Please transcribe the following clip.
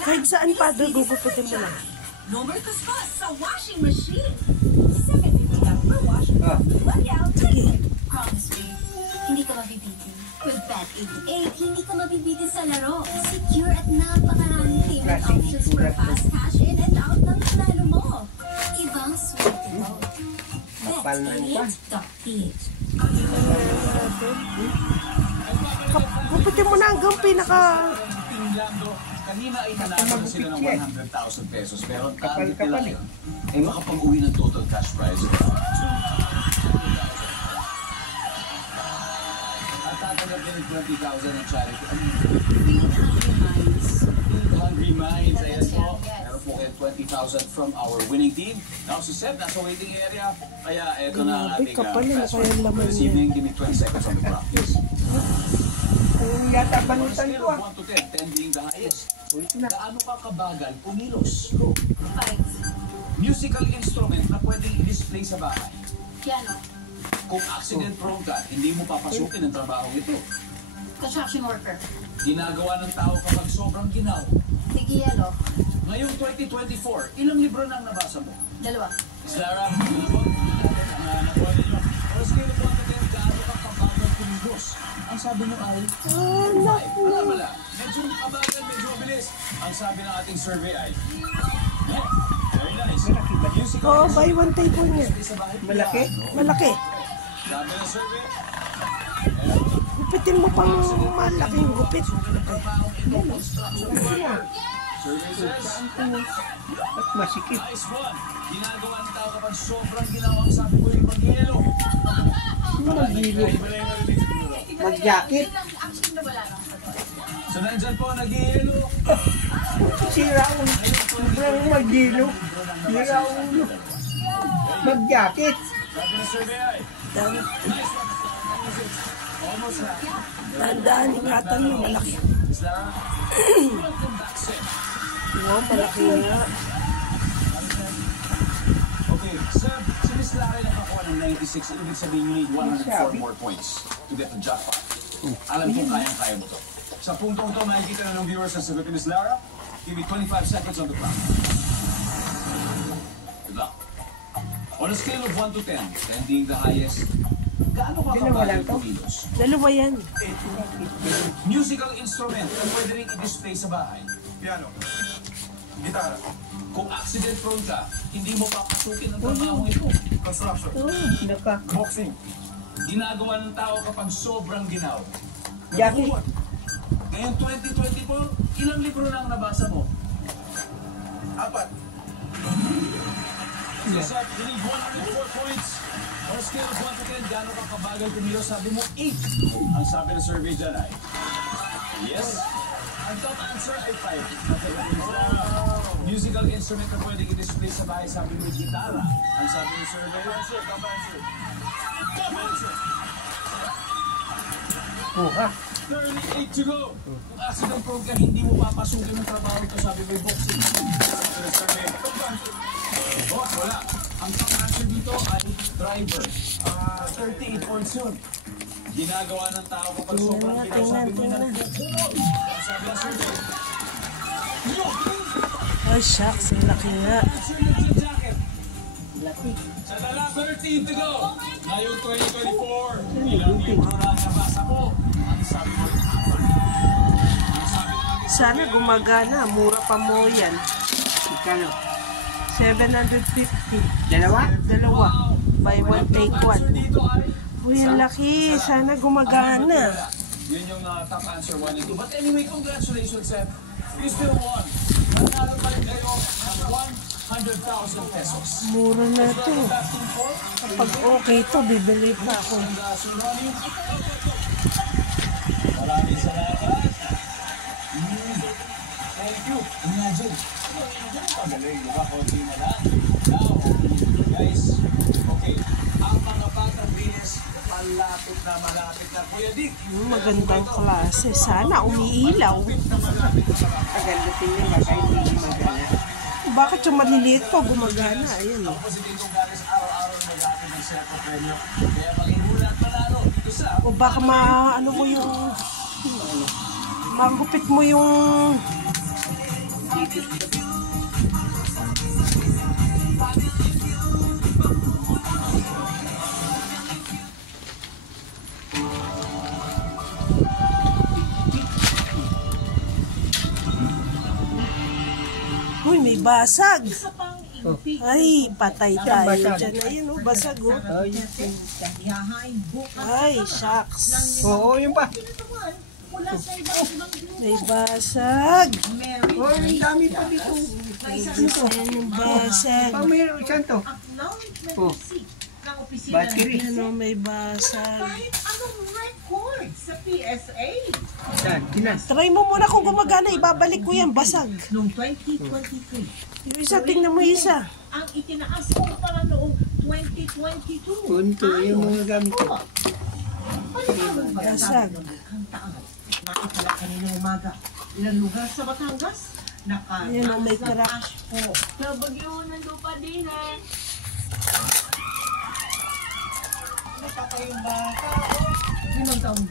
Kahit saan pa doon, gugupitin mo lang. No more kuskus sa washing machine. 750 lang per washing. Sige. Promise me, hindi ka mabibitin. With Bet88, hindi ka mabibitin sa laro. Secure at napakaraming payment options for fast cash in and out ng plano mo. Ibang sweet ito. Bet88.ph. Gupitin mo na hanggang pinaka... Kanina ay nanalo sila ng 100,000 pesos pero ang target nila yun ay makapag-uwi ng total cash prize. At tatanggap din ng 20,000 ng charity. Hungry Minds. Ayan po. Meron po kayo 20,000 from our winning team. Now si Seb, nasa waiting area. Kaya eto na ang ating cash prize for this evening. Give me 20 seconds on the clock, please. Kung yata banutan ko 1 to 10, 10 being the highest. Gaano ka kabagal kumilos? 5. Musical instrument na pwedeng i-display sa bahay. Piano. Kung accident prone ka, hindi mo papasukin ang trabaho ito. Construction worker. Ginagawa ng tao kapag sobrang ginaw. Tigiyelo. Ngayong 2024, ilang libro na ang nabasa mo? 2. Miss Lara, nakuha ninyo. Or scale of 1 to 10, gaano ka kabagal kumilos? Ang sabi mo ay 5. Wala pala. Medyo kabagal, medyo mabilis. Ang sabi ng ating survey ay very nice. Oh, buy one table niya. malaki. Malaki. Sabi ng survey, Gupitin mo pang malaking gupit. survey says, At masikip. nice one. Ginagawa ng tao kapag sobrang ginawa ang sabi ko yung pag-yelo. Maghilo. Mag-jacket. So nandyan po, nag-yelo. Sira ulo. Sobrang maghilo. Sira ulo. Mag-jacket. Sabi ng survey ay, nice one. Almost na. Tandaan, ingatan mo, malaki. Miss Lara, welcome back, Seb. Wow, malaki nga. Okay, Seb, si Miss Lara ay nakakuha ng 96. Ibig sabihin, you need 104 more points to get the jackpot. Alam ko kayang-kaya mo to. Sa puntong ito, makikita na ng viewers na sagot ni Miss Lara. Give me 25 seconds on the clock. Good luck. On a scale of 1 to 10, 10 being the highest, gaano ka kabagal kumilos? 2 yan. Musical instrument na pwede rin i-display sa bahay. Piano. Gitara. Kung accident prone ka, hindi mo papasukin ang trabaho ito. Construction. Boxing. Ginagawa ng tao kapag sobrang ginaw. Jacket. Ngayon 2024, ilang libro na ang nabasa mo? 4. So, Seb, you need 104 points. On a scale of 1 to 10, gaano ka kabagal kumilos? Sabi mo 8. Ang sabi ng survey dyan ay yes. Ang top answer ay 5. Musical instrument na pwede i-display sa bahay, sabi mo gitara. Ang sabi ng survey, top answer. Top answer. Ha? 38 to go. Kung accident prone ka, hindi mo papasukin ng trabaho ito, sabi mo boxing. Sabi ng survey, top answer. Oh, wala. Ang top answer dito ay driver. 38 points yun. Ginagawa ng tao kapag sobrang ginaw, sabi mo nagkukulog. Ang sabi ng survey. Ay, shucks. Ang laki nga. Jacket. Laki. Sa dala, 13 to go. Ngayong 2024, ilang libro na nabasa mo. Ang sabi mo, ang sabi ng Sana gumagana. Mura pa mo yan. Ikano? 750. Dalawa? 2. Buy one, take one. dito ay Uy, ang laki. Sana gumagana. yun yung top answer 1 and 2. But anyway, congratulations, Seb. You still won. Nanalo pa rin kayo ng 100,000 pesos. Mura na to. Asking for Kapag okay to, bibili pa ako. Sir Ronnie. Maraming salamat. Thank you. Imagine. Pagaling, di ba? Kunti na lang. Now, guys, okay. Ang mga batang bilis, malapit na. Kuya Dick. Magandang klase. Sana umiilaw. Pagandating nila kahit hindi magana. Bakit yung maliliit pa gumagana? Ayan eh. Kasi dito guys, araw-araw malapit ng set of premium. Kaya pag-inulat panalo dito sa O baka maano mo yung Magupit mo yung... Uy, may basag. Ay, patay tayo dyan. Ayun, oh, basag, oh. Ay, shucks. Oo, yun pa. May basag. Oo, ang dami pa dito. Ayan yung basag. Oh, mayroon saan to? Oh, battery. Ano, may basag. Anong record sa PSA? Saan? Tinas. Try mo muna kung gumagana. Ibabalik ko yan, basag. Noong 2023, Yung isa, tingnan mo yung isa. ang itinaas ko para noong 2022. Punto yung mga gamit ko. Panibagong Basag. pagkasabi ng likhang taon. Nakitala kanina umaga. Ilang lugar sa Batangas? Ayan, oh, may crack. Nakarash po. Nabagyo ng lupa din eh. Ano pa kayong bata? Limang taong